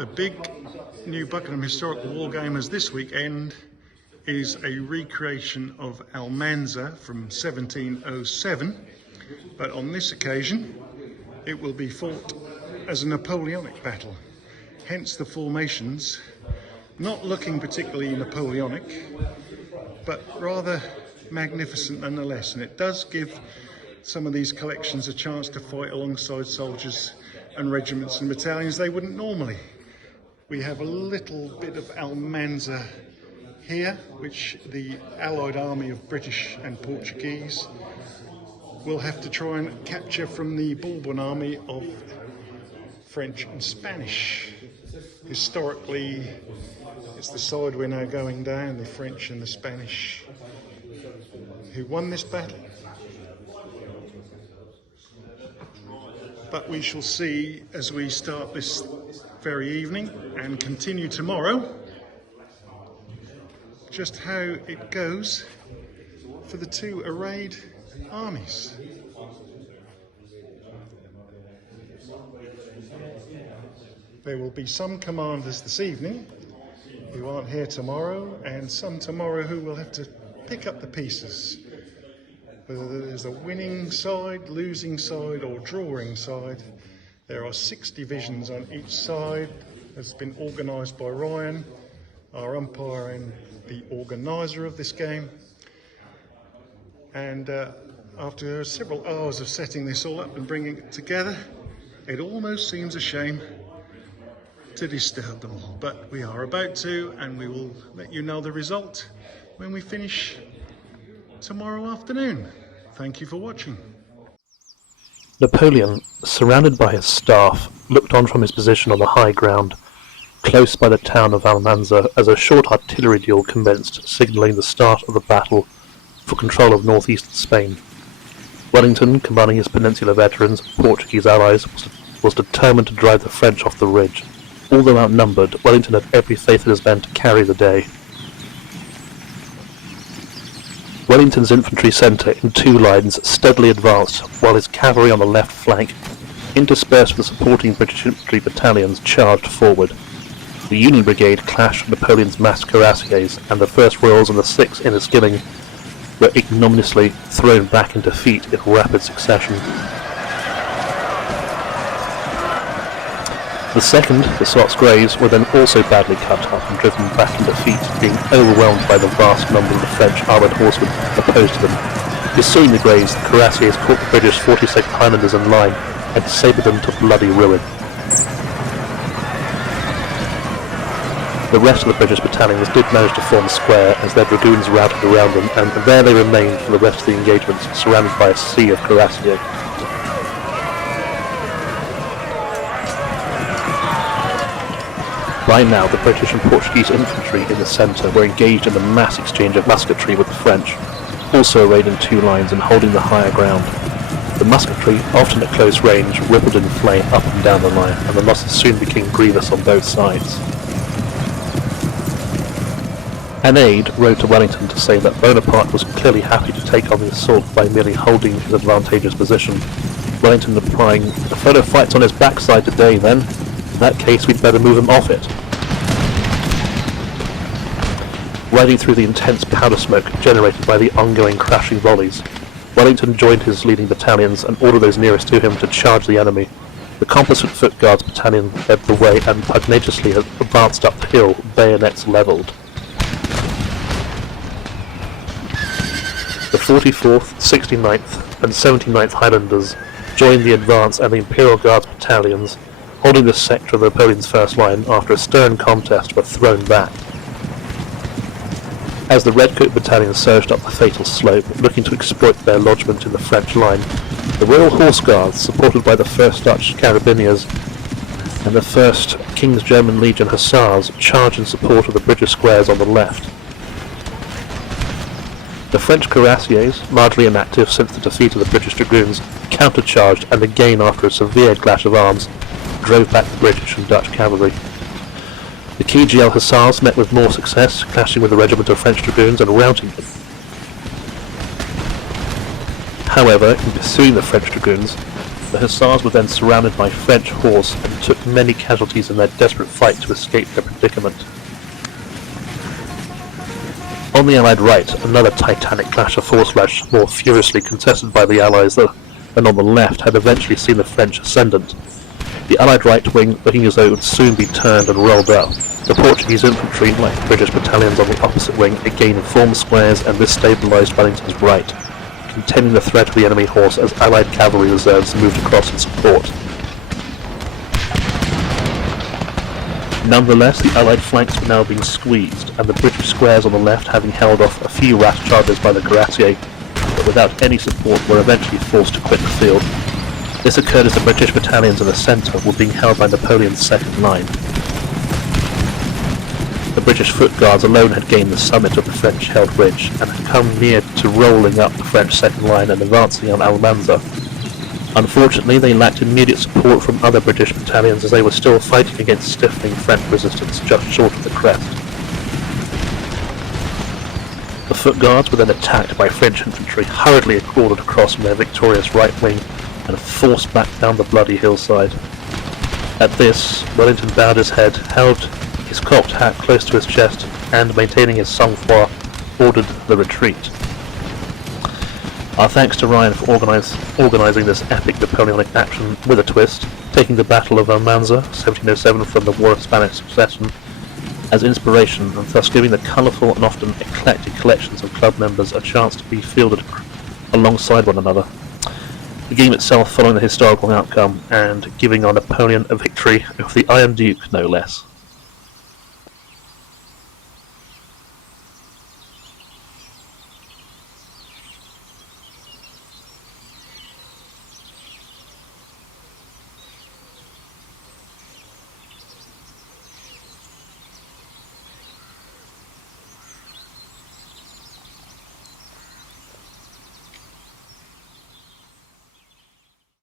The big new Buckenham historical wargamers this weekend is a recreation of Almanza from 1707, but on this occasion it will be fought as a Napoleonic battle, hence the formations not looking particularly Napoleonic but rather magnificent nonetheless, and it does give some of these collections a chance to fight alongside soldiers and regiments and battalions they wouldn't normally. We have a little bit of Almanza here, which the Allied army of British and Portuguese will have to try and capture from the Bourbon army of French and Spanish. Historically, it's the side we're now going down, the French and the Spanish, who won this battle. But we shall see as we start this very evening and continue tomorrow just how it goes for the two arrayed armies. There will be some commanders this evening who aren't here tomorrow, and some tomorrow who will have to pick up the pieces. Whether there's a winning side, losing side or drawing side, there are 6 divisions on each side. It's been organised by Ryan, our umpire and the organiser of this game. And after several hours of setting this all up and bringing it together, it almost seems a shame to disturb them all. But we are about to, and we will let you know the result when we finish tomorrow afternoon. Thank you for watching. Napoleon, surrounded by his staff, looked on from his position on the high ground, close by the town of Almanza, as a short artillery duel commenced, signalling the start of the battle for control of northeastern Spain. Wellington, commanding his peninsular veterans, Portuguese allies, was determined to drive the French off the ridge. Although outnumbered, Wellington had every faith in his men to carry the day. Wellington's infantry centre in 2 lines steadily advanced, while his cavalry on the left flank, interspersed with the supporting British infantry battalions, charged forward. The Union Brigade clashed with Napoleon's massed cuirassiers, and the 1st Royals and the 6th Inniskilling were ignominiously thrown back in defeat in rapid succession. The 2nd, the Scots Greys, were then also badly cut up and driven back in defeat, being overwhelmed by the vast number of the French armoured horsemen opposed to them. Pursuing the Greys, the cuirassiers caught the British 42nd Highlanders in line and sabred them to bloody ruin. The rest of the British battalions did manage to form square as their dragoons routed around them, and there they remained for the rest of the engagement, surrounded by a sea of cuirassiers. By now, the British and Portuguese infantry in the centre were engaged in a mass exchange of musketry with the French, also arrayed in 2 lines and holding the higher ground. The musketry, often at close range, rippled in flame up and down the line, and the losses soon became grievous on both sides. An aide wrote to Wellington to say that Bonaparte was clearly happy to take on the assault by merely holding his advantageous position. Wellington replying, "The fellow fights on his backside today, then. In that case, we'd better move him off it." Riding through the intense powder smoke generated by the ongoing crashing volleys, Wellington joined his leading battalions and ordered those nearest to him to charge the enemy. The composite foot guards battalion led the way and pugnaciously advanced up the hill, bayonets levelled. The 44th, 69th and 79th Highlanders joined the advance, and the Imperial Guards battalions, holding this sector of Napoleon's first line after a stern contest, were thrown back. As the Redcoat battalion surged up the fatal slope, looking to exploit their lodgment in the French line, the Royal Horse Guards, supported by the 1st Dutch Carabineers and the 1st King's German Legion Hussars, charged in support of the British squares on the left. The French cuirassiers, largely inactive since the defeat of the British dragoons, countercharged, and again after a severe clash of arms, drove back the British and Dutch cavalry. The KGL Hussars met with more success, clashing with the regiment of French dragoons and routing them. However, in pursuing the French dragoons, The hussars were then surrounded by French horse and took many casualties in their desperate fight to escape their predicament. On the Allied right, another titanic clash of force rushed, more furiously contested by the Allies than on the left, had eventually seen the French ascendant. The Allied right wing, looking as though it would soon be turned and rolled up. The Portuguese infantry, like the British battalions on the opposite wing, again formed squares and this stabilised Wellington's right, containing the threat of the enemy horse as Allied cavalry reserves moved across in support. Nonetheless, the Allied flanks were now being squeezed, and the British squares on the left, having held off a few rash charges by the cuirassiers, but without any support, were eventually forced to quit the field. This occurred as the British battalions in the centre were being held by Napoleon's second line. The British foot guards alone had gained the summit of the French-held ridge, and had come near to rolling up the French second line and advancing on Almanza. Unfortunately, they lacked immediate support from other British battalions as they were still fighting against stiffening French resistance just short of the crest. The foot guards were then attacked by French infantry, hurriedly crawled across from their victorious right wing and forced back down the bloody hillside. At this, Wellington bowed his head, held his cocked hat close to his chest, and, maintaining his sang-froid, ordered the retreat. Our thanks to Ryan for organising this epic Napoleonic action with a twist, taking the Battle of Almanza, 1707, from the War of Spanish Succession, as inspiration, and thus giving the colourful and often eclectic collections of club members a chance to be fielded alongside one another. The game itself following the historical outcome, and giving our Napoleon a victory over the Iron Duke, no less.